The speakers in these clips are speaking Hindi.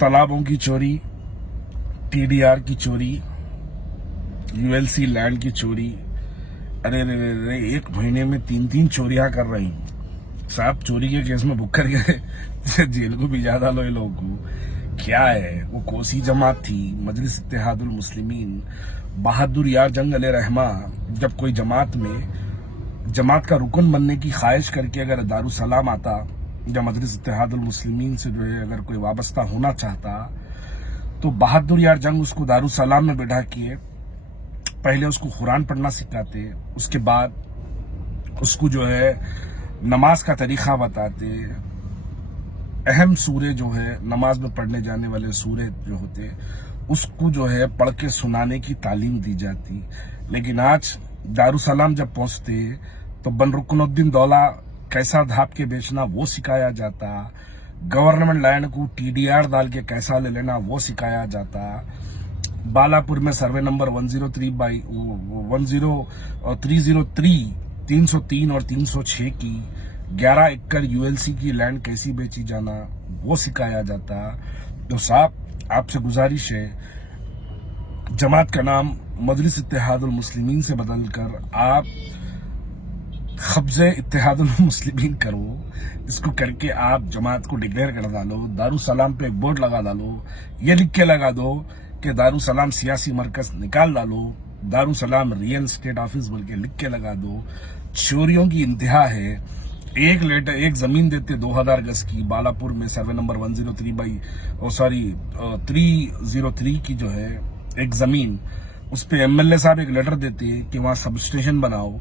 तालाबों की चोरी, टीडीआर की चोरी, यूएलसी लैंड की चोरी। अरे रे रे रे, एक महीने में 3-3 चोरियां कर रही हूँ साहब। चोरी के केस में बुक कर गए जेल को भी ज्यादा लो ये लोगों को। क्या है वो कोसी जमात थी, मजलिस इत्तेहादुल मुस्लिमीन, बहादुर यार जंग अले रहमा। जब कोई जमात का रुकन बनने की ख्वाहिश करके अगर दारुसलाम आता या मजलिस इत्तेहादुल मुस्लिमीन से जो है अगर कोई वाबस्ता होना चाहता, तो बहादुर यार जंग उसको दारुसलाम में बैठा किए पहले उसको कुरान पढ़ना सिखाते, उसके बाद उसको जो है नमाज का तरीका बताते। अहम सूरे जो है नमाज में पढ़ने जाने वाले सूरे जो होते उसको जो है पढ़ के सुनाने की तालीम दी जाती। लेकिन आज दारुसलाम जब पहुंचते तो बन रुकनुद्दीन दौला कैसा धाप के बेचना वो सिखाया जाता, गवर्नमेंट लैंड को टीडीआर डाल के कैसा ले लेना वो सिखाया जाता। बालापुर में सर्वे नंबर 303 और 306 की 11 एकड़ यूएलसी की लैंड कैसी बेची जाना वो सिखाया जाता। तो साहब आपसे गुजारिश है, जमात का नाम मजलिस इत्तेहादुल मुस्लिमीन से बदलकर आप खब्जे इत्तेहादुल मुस्लिमीन करो। इसको करके आप जमात को डिक्लेयर कर डालो, दारुसलाम पे एक बोर्ड लगा डालो, ये लिख के लगा दो कि दारुसलाम सियासी मरकज निकाल डालो, दारुसलाम रियल स्टेट ऑफिस बोल के लिख के लगा दो। चोरियों की इंतहा है। एक जमीन देते 2000 गज की बालापुर में सर्वे नंबर 303 की जो है एक जमीन, उस पे एमएलए साहब एक लेटर देते कि वहां सब स्टेशन बनाओ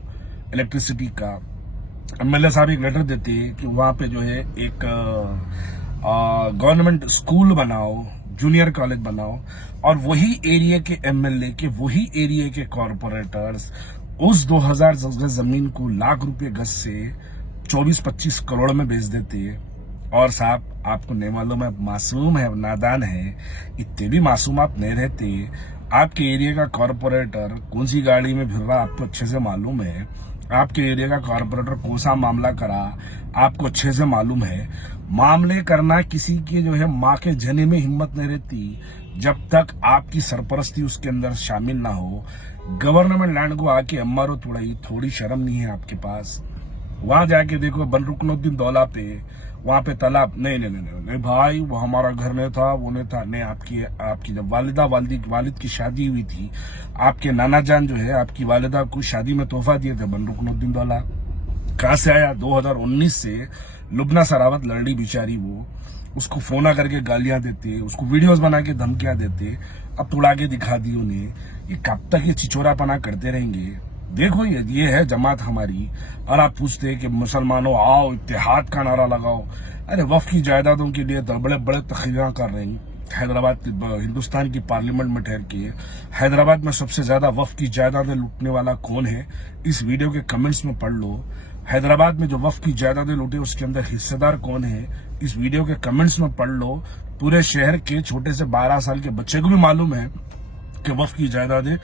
इलेक्ट्रिसिटी का। एमएलए साहब एक लेटर देते कि वहां पे जो है एक गवर्नमेंट स्कूल बनाओ, जूनियर कॉलेज बनाओ, और वही एरिया के एमएलए के वही एरिया के कॉर्पोरेटर्स उस 2000 गज जमीन को लाख रुपए गज से 24-25 करोड़ में बेच देते। और साहब आपको नहीं मालूम है, मासूम है, नादान है, इतने भी मासूम आप नहीं रहते। आपके एरिया का कॉर्पोरेटर कौन सी गाड़ी में फिर रहा आपको अच्छे से मालूम है, आपके एरिया का कॉर्पोरेटर कौन सा मामला करा आपको अच्छे से मालूम है। मामले करना किसी के जो है माँ के जने में हिम्मत नहीं रहती जब तक आपकी सरपरस्ती उसके अंदर शामिल ना हो। गवर्नमेंट लैंड को आके अम्मारो तोड़ाई, थोड़ी शर्म नहीं है आपके पास। वहां जाके देखो बन रुकनुद्दीन दौला पे, वहां पे तालाब नहीं भाई, वो हमारा घर नहीं था, वो नहीं था। नहीं, आपकी जब वालिद की शादी हुई थी, आपके नाना जान जो है आपकी वालिदा को शादी में तोहफा दिए थे बन रुकनुद्दीन दौला। कहां से आया? 2019 से लुबना सरावत लड़ी बेचारी, वो उसको फोना करके गालियां देते, उसको वीडियोस बना के धमकियां देते। अब तुड़ा के दिखा दी उन्हें। ये कब तक ये चिचोरापना करते रहेंगे? देखो ये है जमात हमारी। और आप पूछते हैं कि मुसलमानों आओ इत्तेहाद का नारा लगाओ। अरे वफ की जायदादों के लिए बड़े बड़े तकरीरें कर रही हैदराबाद, हिंदुस्तान की पार्लियामेंट में ठहर के। हैदराबाद में सबसे ज्यादा वफ की जायदादें लूटने वाला कौन है? इस वीडियो के कमेंट्स में पढ़ लो। हैदराबाद में जो वफ की जायदादें लूटे उसके अंदर हिस्सेदार कौन है? इस वीडियो के कमेंट्स में पढ़ लो। पूरे शहर के छोटे से 12 साल के बच्चे को भी मालूम है कि वफ की जायदादें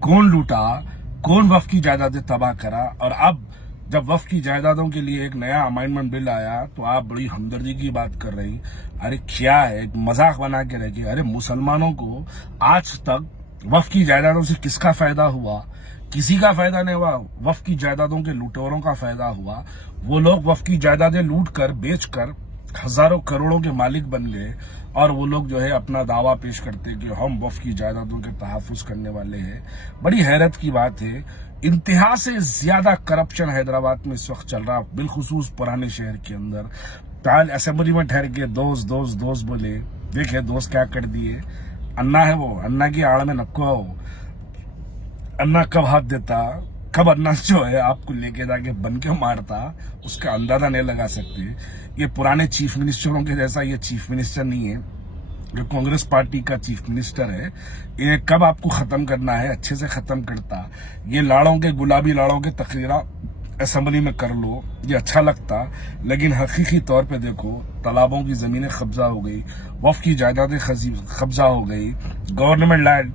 कौन लूटा, कौन वफ की जायदादें तबाह करा। और अब जब वफ की जायदादों के लिए एक नया अमेंडमेंट बिल आया तो आप बड़ी हमदर्दी की बात कर रही। अरे क्या है, एक मजाक बना के रखी। अरे मुसलमानों को आज तक वफ की जायदादों से किसका फायदा हुआ? किसी का फायदा नहीं हुआ। वफ की जायदादों के लुटेरों का फायदा हुआ। वो लोग वफ की जायदादें लूट कर बेच कर हजारों करोड़ों के मालिक बन गए। और वो लोग जो है अपना दावा पेश करते कि हम वफ की जायदादों के तहफ़्फ़ुज़ करने वाले हैं। बड़ी हैरत की बात है, इंतहा से ज्यादा करप्शन हैदराबाद में इस वक्त चल रहा, बिलखुसूस पुराने शहर के अंदर। ताल असेंबली में ठहर के दोस्त बोले, देखे दोस्त क्या कर दिए। अन्ना है वो, अन्ना की आड़ में नक्को है वो। अन्ना कब हाथ देता, कब अन्ना जो है आपको लेके जाके बन के मारता, उसका अंदाजा नहीं लगा सकते। ये पुराने चीफ मिनिस्टरों के जैसा ये चीफ मिनिस्टर नहीं है जो कांग्रेस पार्टी का चीफ मिनिस्टर है। ये कब आपको खत्म करना है अच्छे से खत्म करता। ये लाड़ों के गुलाबी लाड़ों के तकरीरा असेंबली में कर लो, ये अच्छा लगता। लेकिन हकीकी तौर पे देखो, तालाबों की जमीनें कब्जा हो गई, वफ की जायदादें कब्जा हो गई, गवर्नमेंट लैंड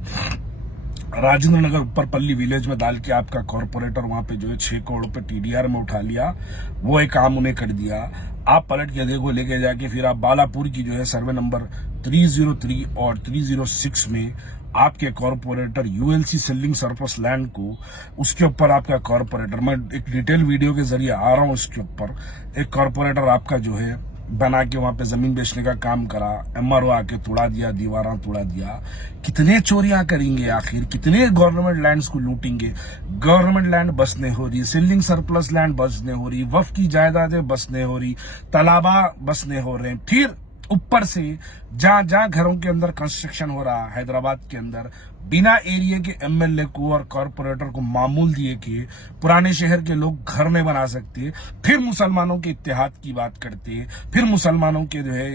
राजेंद्र नगर ऊपर पल्ली विलेज में डाल के आपका कॉर्पोरेटर वहां पे जो है 6 करोड़ पे टीडीआर में उठा लिया। वो एक काम उन्हें कर दिया। आप पलट के देखो, लेके जाके फिर आप बालापुर की जो है सर्वे नंबर 303 और 306 में आपके corporator ULC selling surplus land को, उसके ऊपर आपका कॉर्पोरेटर, मैं एक डिटेल वीडियो के जरिए आ रहा हूं, उसके ऊपर एक कॉर्पोरेटर आपका जो है बना के वहां पे जमीन बेचने का काम करा, एमआरओ आके तोड़ा दिया, दीवारा तोड़ा दिया। कितने चोरियां करेंगे आखिर, कितने गवर्नमेंट लैंड्स को लूटेंगे। गवर्नमेंट लैंड बसने हो रही, सेलिंग सरप्लस लैंड बसने हो रही, वफ की जायदादें बसने हो रही, तालाबा बसने हो रहे हैं। फिर ऊपर से जहां जहां घरों के अंदर कंस्ट्रक्शन हो रहा हैदराबाद के अंदर, बिना एरिया के एमएलए को और कॉर्पोरेटर को मामूल दिए कि पुराने शहर के लोग घर नहीं बना सकते, फिर मुसलमानों के इत्तेहाद की बात करते, फिर मुसलमानों के जो है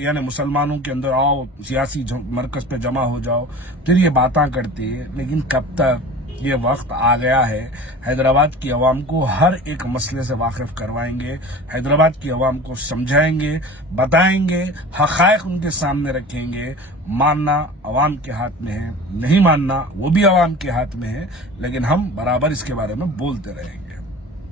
यानी मुसलमानों के अंदर आओ, सियासी मरकज पे जमा हो जाओ, फिर ये बातें करते। लेकिन कब तक? ये वक्त आ गया है, हैदराबाद की आवाम को हर एक मसले से वाकिफ करवाएंगे, हैदराबाद की आवाम को समझाएंगे, बताएंगे, हक़ाइक़ उनके सामने रखेंगे। मानना आवाम के हाथ में है, नहीं मानना वो भी आवाम के हाथ में है, लेकिन हम बराबर इसके बारे में बोलते रहेंगे।